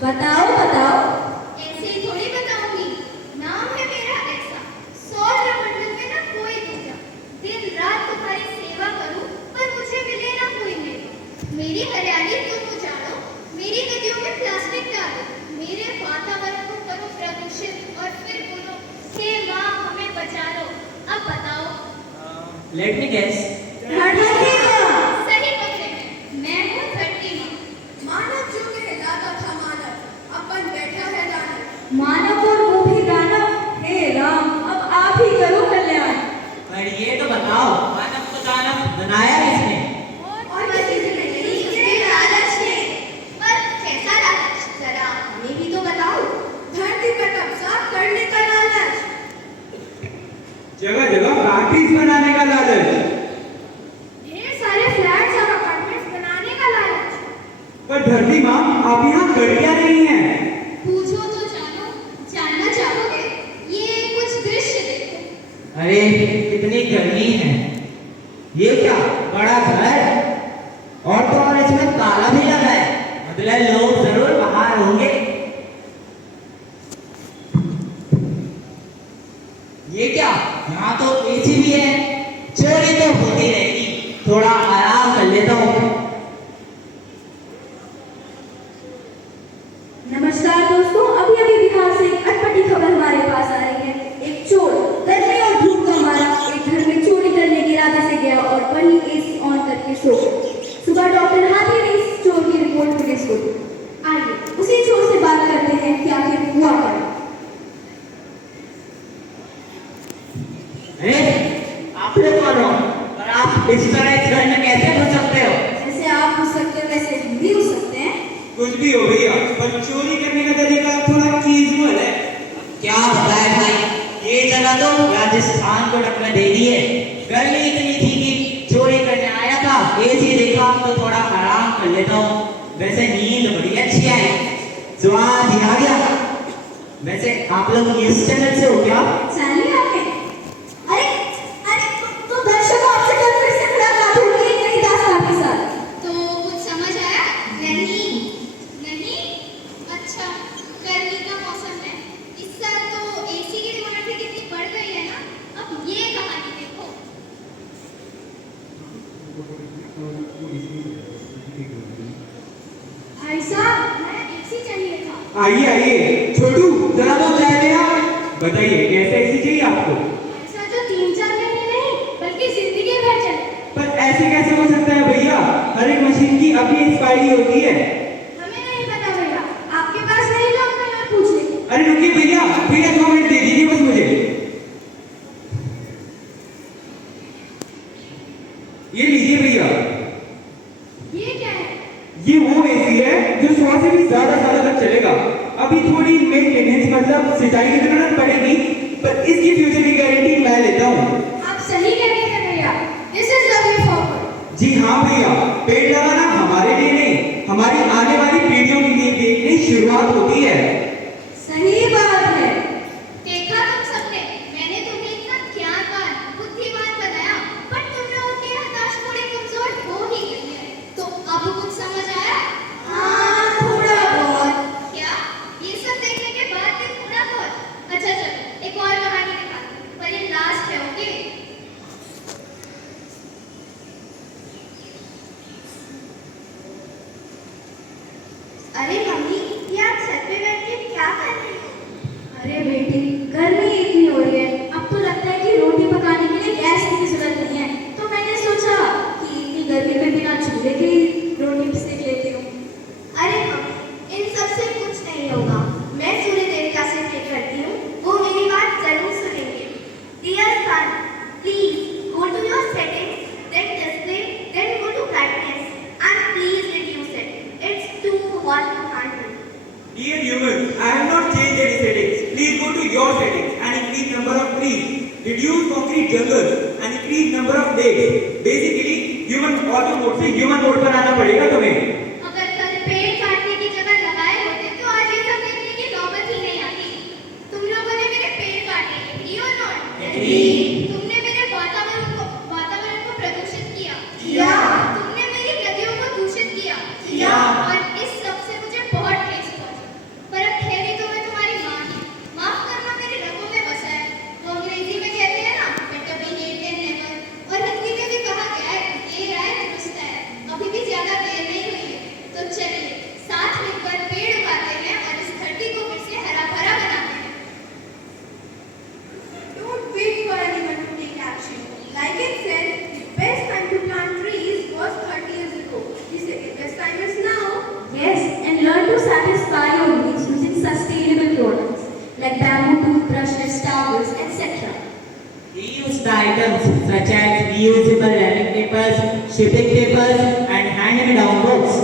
बताओ बताओ। ऐसे ही थोड़ी बताऊंगी। नाम है मेरा ऐसा, सौरमंडल में ना कोई दूजा। दिन रात तुम्हारी सेवा करूं, पर मुझे मिले ना कोई मेवा। मेरी हरियाली तुम उजाड़ो, मेरी नदियों में प्लास्टिक डालो, मेरे वातावरण को करो प्रदूषित और फिर बोलो हे माँ हमें बचा लो। अब बताओ। Let me guess. धरती माँ। सही पकड़े हैं, मैं हूँ धरती माँ। मानव जो कहलाता था मानव, अपन बैठा है दानव। मानव और वो भी दानव। हे राम, अब आप ही करो कल्याण। पर ये तो बताओ, मानव को दानव बनाया किसने? और किसी से नहीं, इसके लालच ने। पर कैसा लालच, जरा हमें भी तो बताओ। धरती पर कब्जा करने का लालच। जगह जगह फैक्ट्रीज बनाने का लालच। ढेर सारे फ्लैट्स और अपार्टमेंट्स बनाने का लालच। पर धरती माँ, आप यहाँ कर क्या रही हैं? पूछो तो जानो, जानना चाहोगे? ये कुछ दृश्य देखो। अरे कितनी गर्मी है। ये क्या बड़ा घर, और तो और इसमें ताला भी लगा है, मतलब लोग जरूर बाहर होंगे। ये क्या, यहाँ तो एसी भी है। चोरी तो होती रहेगी, थोड़ा आराम कर लेता हूँ। नमस्कार दोस्तों, अभी अभी बिहार से एक अटपटी खबर हमारे पास आ रही है। एक चोर गर्मी और धूप का मारा एक घर में चोरी करने के इरादे से गया और वहीं एसी ऑन करके सो गया। सुबह डॉक्टर हाथी ने इस चोर की रिपोर्ट पुलिस को दी। आइए उसी चोर से बात करते हैं कि आखिर हुआ क्या। अरे आप लोग कौन हो, और आप इस तरह इस घर में कैसे घुस सकते हो? जैसे आप घुस सकते हो वैसे हम भी घुस सकते हैं। कुछ भी हो भैया, पर चोरी करने का तरीका थोड़ा कैजुअल है। क्या बताए भाई, ये जगह तो राजस्थान को टक्कर दे दी है। गर्मी इतनी थी कि चोरी करने आया था, एसी देखा तो थोड़ा आराम कर लेता हूँ। वैसे नींद बड़ी अच्छी आई, स्वाद ही आ गया। वैसे आप लोग इस चैनल से हो क्या? चलिए आपने अरे अरे तो दर्शकों आपसे कल फिर से मुलाकात होगी एक नई दास्तान के साथ। तो कुछ समझ आया? नहीं नहीं। अच्छा, गर्मी का मौसम है, इस साल तो एसी की डिमांड भी कितनी बढ़ गई है ना। अब ये कहानी देखो। भाई साहब, मैं एसी चाहिए था। आइए आइए, छोटू जरा तो चाय ले आओ। बताइए कैसे एसी चाहिए आपको? ऐसा जो 3-4 महीने नहीं, बल्कि जिंदगी भर चले। पर ऐसे कैसे हो सकता है भैया, हर एक मशीन की अपनी एक्सपायरी होती है। हमें नहीं पता भैया, आपके पास नहीं तो अपने यहाँ पूछ ले। अरे रुकिए भैया, भैया 2 मिनट दे दीजिए बस मुझे। ये लीजिए भैया। ये क्या है? ये वो एसी है जो 100 से भी ज्यादा सालों तक चलेगा। अभी थोड़ी मेंटेनेंस मतलब सिंचाई की जरूरत पड़ेगी, पर इसकी फ्यूचर की गारंटी मैं लेता हूँ। आप सही कह रहे हैं भैया, this is the way forward. जी हाँ भैया, पेड़ लगाना हमारे लिए नहीं, हमारी आने वाली पीढ़ियों के लिए देखने की शुरुआत होती है। सही बात है। देखा तुम सबने, मैंने तुम्हें इतना ज्ञानवान बुद्धिमान बनाया, पर तुम लोगों की याददाश्त थोड़ी कमजोर हो ही गई है। तो अब कुछ समझ आया? हाँ थोड़ा बहुत। क्या ये सब देखने के बाद भी थोड़ा बहुत? अच्छा चलो एक और कहानी दिखाती हूँ, पर ये लास्ट है। ओके? अरे मम्मी, ये आप छत पे बैठ के क्या कर रही हो? अरे बेटी, गर्मी इतनी हो रही है, अब तो लगता है कि रोटी पकाने के लिए गैस की जरूरत नहीं है। तो मैंने सोचा कि इतनी गर्मी में बिना चूल्हे के ही रोटी सेक लेती हूँ। अरे मम्मी, इन सब से कुछ नहीं होगा। मैं सूर्य देवता से प्रे करती हूँ, वो मेरी बात जरूर सुनेंगे। Dear son, please go to your settings, then display, then go to brightness, and please reduce it. It's too hot to handle. Dear human, I have not changed any settings. Please go to your settings and increase number of trees. Reduce concrete jungles and increase number of lakes. Basically, human auto mode से human mode पर आना पड़ेगा तुम्हें। अगर कल पेड़ काटने की जगह लगाए होते तो आज ये सब देखने की नौबत ही नहीं आती। तुम लोगों ने मेरे पेड़ काटे, agree or not? Agree. तुमने मेरे वातावरण को प्रदूषित किया। किया। तुमने मेरी नदियों को दूषित किया। किया। और इस सब से मुझे बहुत ठेस पहुंची। items such as reusable wrapping papers, shipping papers, and hand-me-down books.